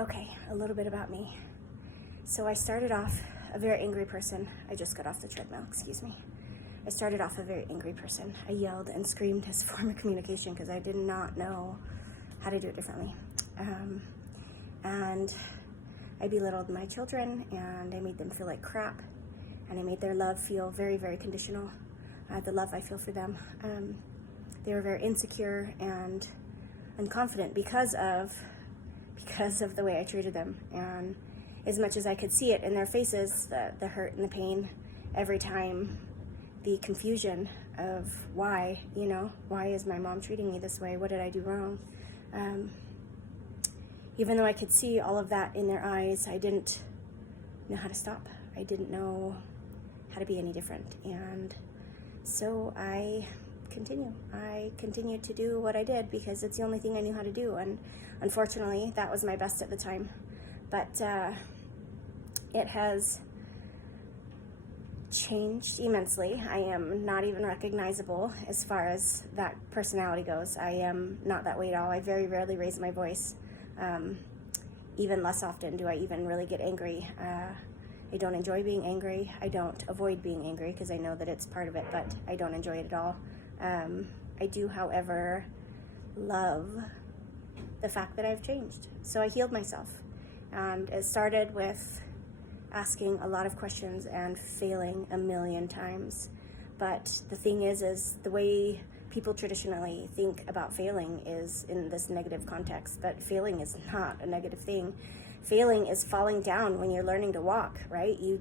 Okay, a little bit about me. So I started off a very angry person. I just got off the treadmill, excuse me. I started off a very angry person. I yelled and screamed as a form of communication because I did not know how to do it differently. And I belittled my children, and I made them feel like crap, and I made their love feel very, very conditional, the love I feel for them. They were very insecure and unconfident because of the way I treated them. And as much as I could see it in their faces, the hurt and the pain every time, the confusion of why is my mom treating me this way? What did I do wrong? Even though I could see all of that in their eyes, I didn't know how to stop. I didn't know how to be any different. And so I continued to do what I did because it's the only thing I knew how to do. And unfortunately, that was my best at the time. But it has changed immensely. I am not even recognizable as far as that personality goes. I am not that way at all. I very rarely raise my voice. Even less often do I even really get angry. I don't enjoy being angry. I don't avoid being angry because I know that it's part of it, but I don't enjoy it at all. I do, however, love the fact that I've changed. So I healed myself. And it started with asking a lot of questions and failing a million times. But the thing is the way people traditionally think about failing is in this negative context, but failing is not a negative thing. Failing is falling down when you're learning to walk, right? You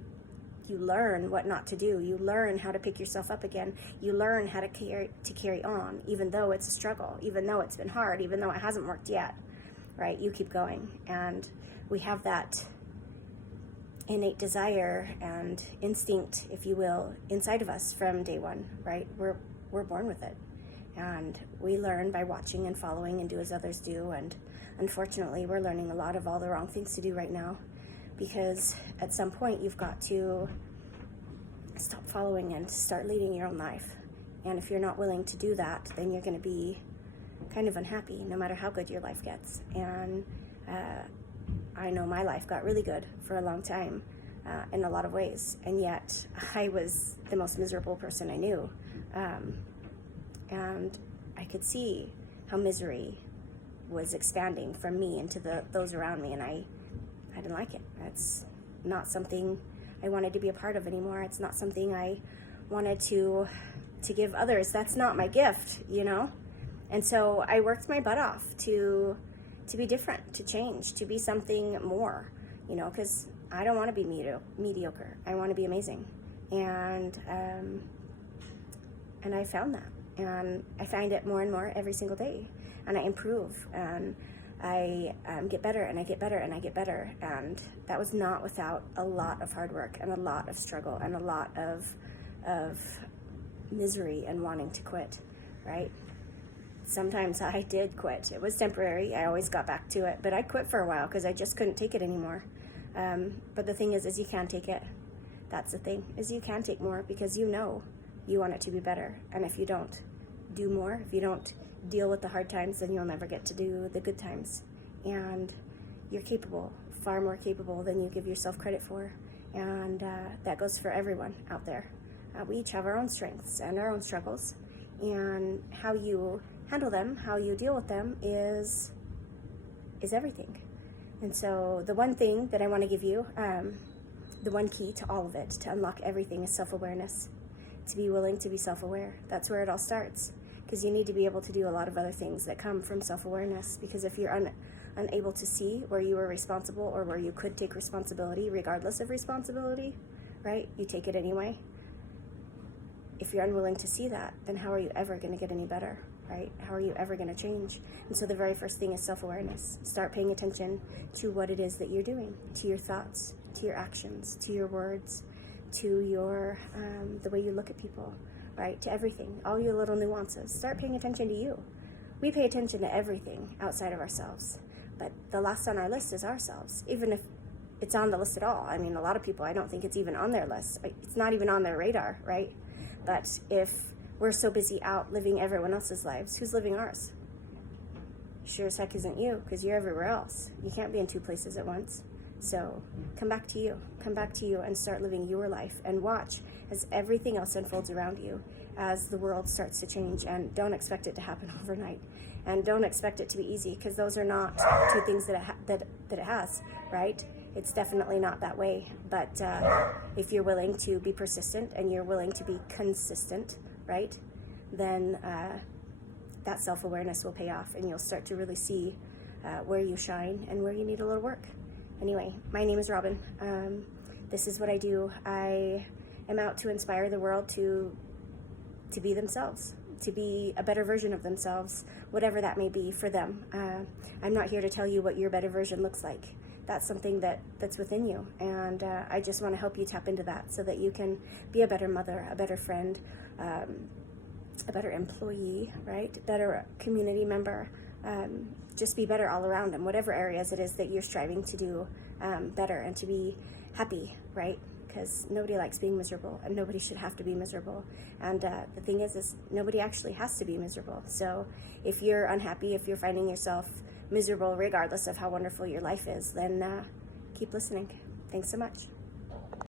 learn what not to do. You learn how to pick yourself up again. You learn how to carry on, even though it's a struggle, even though it's been hard, even though it hasn't worked yet, right? You keep going. And we have that innate desire and instinct, if you will, inside of us from day one, right? We're born with it. And we learn by watching and following and do as others do. And unfortunately, we're learning a lot of all the wrong things to do right now, because at some point you've got to stop following and start leading your own life. And if you're not willing to do that, then you're going to be kind of unhappy no matter how good your life gets. And I know my life got really good for a long time in a lot of ways, and yet I was the most miserable person I knew. And I could see how misery was expanding from me into those around me, and I didn't like it. It's not something I wanted to be a part of anymore. It's not something I wanted to give others. That's not my gift, And so I worked my butt off to be different, to change, to be something more, because I don't want to be mediocre. I want to be amazing. And I found that. And I find it more and more every single day. And I improve. And I get better, and I get better, and I get better. And that was not without a lot of hard work and a lot of struggle and a lot of misery and wanting to quit, right? Sometimes I did quit. It was temporary. I always got back to it. But I quit for a while because I just couldn't take it anymore. But the thing is you can take it. That's the thing, is you can take more because you want it to be better. And if you don't do more, if you don't deal with the hard times, then you'll never get to do the good times. And you're capable, far more capable than you give yourself credit for. And that goes for everyone out there. We each have our own strengths and our own struggles. And how you handle them, how you deal with them is everything. And so the one thing that I want to give you, the one key to all of it, to unlock everything, is self-awareness. To be willing to be self-aware. That's where it all starts. Because you need to be able to do a lot of other things that come from self-awareness. Because if you're unable to see where you are responsible or where you could take responsibility, regardless of responsibility, right? You take it anyway. If you're unwilling to see that, then how are you ever going to get any better, right? How are you ever going to change? And so the very first thing is self-awareness. Start paying attention to what it is that you're doing, to your thoughts, to your actions, to your words, to your the way you look at people, right? To everything, all your little nuances. Start paying attention to you. We pay attention to everything outside of ourselves, but the last on our list is ourselves, even if it's on the list at all. I mean, a lot of people, I don't think it's even on their list. It's not even on their radar, right? But if we're so busy out living everyone else's lives, who's living ours? sure as heck isn't you, because you're everywhere else. You can't be in two places at once. So come back to you. Come back to you and start living your life, and watch as everything else unfolds around you, as the world starts to change. And don't expect it to happen overnight, and don't expect it to be easy, because those are not two things that it has, right? It's definitely not that way. But if you're willing to be persistent and you're willing to be consistent, right, then that self-awareness will pay off, and you'll start to really see where you shine and where you need a little work. Anyway, my name is Robin. This is what I do. I am out to inspire the world to be themselves, to be a better version of themselves, whatever that may be for them. I'm not here to tell you what your better version looks like. That's something that's within you, and I just want to help you tap into that so that you can be a better mother, a better friend, a better employee, right? Better community member. Just be better all around in whatever areas it is that you're striving to do better, and to be happy, right? Because nobody likes being miserable, and nobody should have to be miserable. And the thing is nobody actually has to be miserable. So if you're unhappy, if you're finding yourself miserable, regardless of how wonderful your life is, then keep listening. Thanks so much.